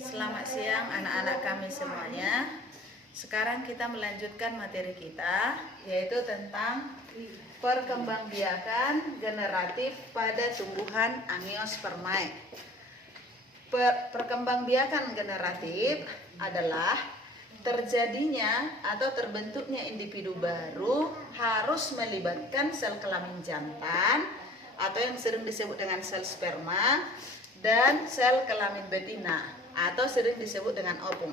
Selamat siang anak-anak kami semuanya. Sekarang kita melanjutkan materi kita, yaitu tentang perkembangbiakan generatif pada tumbuhan Angiospermae. Perkembangbiakan generatif adalah terjadinya atau terbentuknya individu baru harus melibatkan sel kelamin jantan atau yang sering disebut dengan sel sperma dan sel kelamin betina atau sering disebut dengan ovum.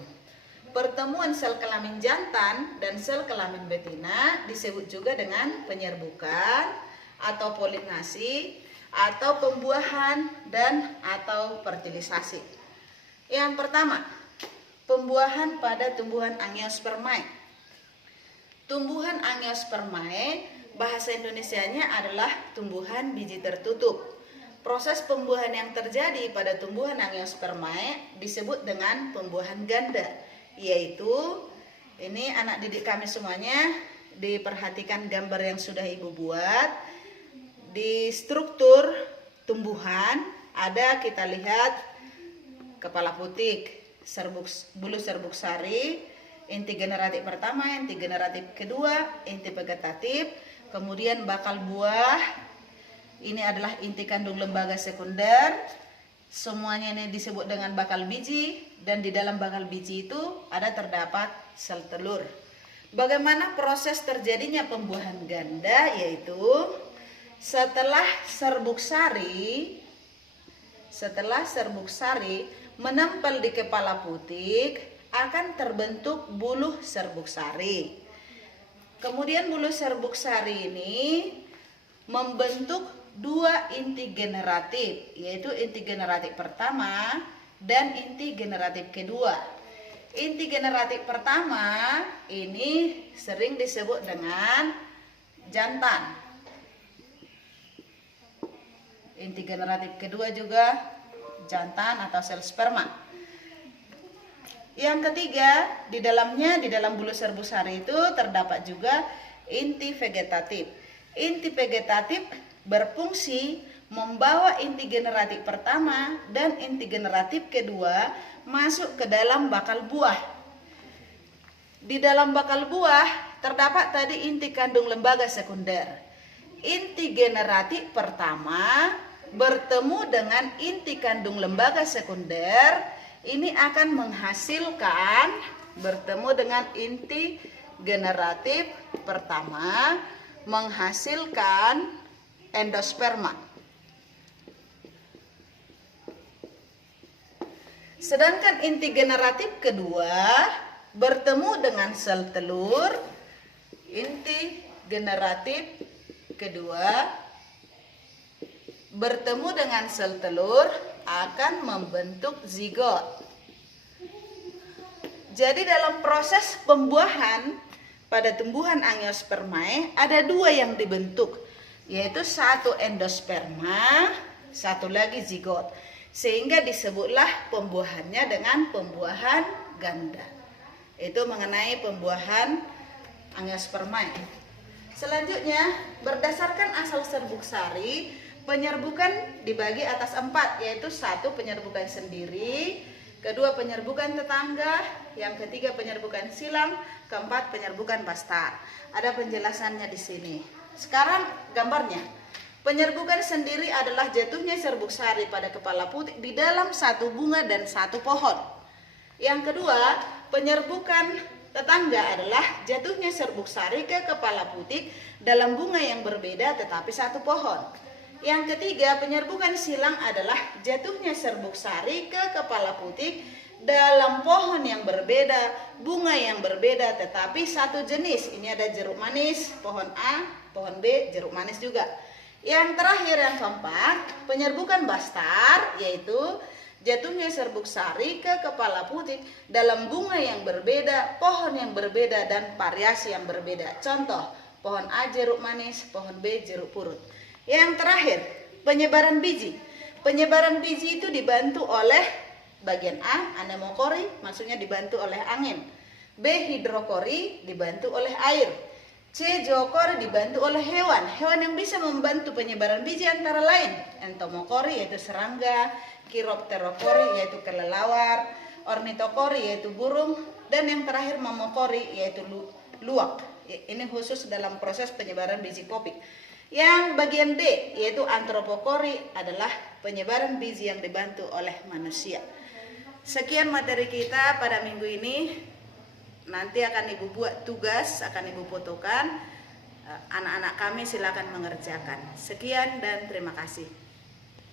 Pertemuan sel kelamin jantan dan sel kelamin betina disebut juga dengan penyerbukan atau polinasi atau pembuahan dan atau fertilisasi. Yang pertama, pembuahan pada tumbuhan Angiospermae. Tumbuhan Angiospermae bahasa Indonesianya adalah tumbuhan biji tertutup. Proses pembuahan yang terjadi pada tumbuhan Angiospermae disebut dengan pembuahan ganda, yaitu ini anak didik kami semuanya, diperhatikan gambar yang sudah ibu buat. Di struktur tumbuhan ada kita lihat kepala putik, bulu serbuk sari, inti generatif pertama, inti generatif kedua, inti vegetatif, kemudian bakal buah. Ini adalah inti kandung lembaga sekunder. Semuanya ini disebut dengan bakal biji, dan di dalam bakal biji itu terdapat sel telur. Bagaimana proses terjadinya pembuahan ganda? Yaitu setelah serbuk sari menempel di kepala putik, akan terbentuk buluh serbuk sari. Kemudian buluh serbuk sari ini membentuk dua inti generatif, yaitu inti generatif pertama dan inti generatif kedua. Inti generatif pertama ini sering disebut dengan jantan. Inti generatif kedua juga jantan atau sel sperma. Yang ketiga, di dalam bulu serbuk sari itu terdapat juga inti vegetatif. Inti vegetatif berfungsi membawa inti generatif pertama dan inti generatif kedua masuk ke dalam bakal buah. Di dalam bakal buah terdapat tadi inti kandung lembaga sekunder. Inti generatif pertama bertemu dengan inti kandung lembaga sekunder, ini akan menghasilkan bertemu dengan inti generatif pertama menghasilkan endosperma. Sedangkan inti generatif kedua bertemu dengan sel telur. Inti generatif kedua bertemu dengan sel telur akan membentuk zigot. Jadi dalam proses pembuahan pada tumbuhan Angiospermae ada dua yang dibentuk, yaitu satu endosperma, satu lagi zigot. Sehingga disebutlah pembuahannya dengan pembuahan ganda. Itu mengenai pembuahan Angiospermae. Selanjutnya, berdasarkan asal serbuk sari, penyerbukan dibagi atas 4, yaitu 1 penyerbukan sendiri, kedua penyerbukan tetangga, yang ketiga penyerbukan silang, keempat penyerbukan bastar. Ada penjelasannya di sini. Sekarang gambarnya. Penyerbukan sendiri adalah jatuhnya serbuk sari pada kepala putik di dalam satu bunga dan satu pohon. Yang kedua, penyerbukan tetangga adalah jatuhnya serbuk sari ke kepala putik dalam bunga yang berbeda tetapi satu pohon. Yang ketiga, penyerbukan silang adalah jatuhnya serbuk sari ke kepala putik dalam pohon yang berbeda, bunga yang berbeda tetapi satu jenis. Ini ada jeruk manis, pohon A, pohon B, jeruk manis juga. Yang terakhir, yang keempat, penyerbukan bastar, yaitu jatuhnya serbuk sari ke kepala putik dalam bunga yang berbeda, pohon yang berbeda, dan variasi yang berbeda. Contoh, pohon A jeruk manis, pohon B jeruk purut. Yang terakhir, penyebaran biji. Penyebaran biji itu dibantu oleh bagian A, anemokori, maksudnya dibantu oleh angin. B, hidrokori, dibantu oleh air. C, zookori, dibantu oleh hewan. Hewan yang bisa membantu penyebaran biji antara lain entomokori, yaitu serangga, kiropterokori, yaitu kelelawar, ornitokori yaitu burung, dan yang terakhir momokori yaitu luwak. Ini khusus dalam proses penyebaran biji kopi. Yang bagian D yaitu antropokori adalah penyebaran biji yang dibantu oleh manusia. Sekian materi kita pada minggu ini. Nanti akan Ibu buat tugas, akan Ibu fotokan. Anak-anak kami silakan mengerjakan. Sekian dan terima kasih.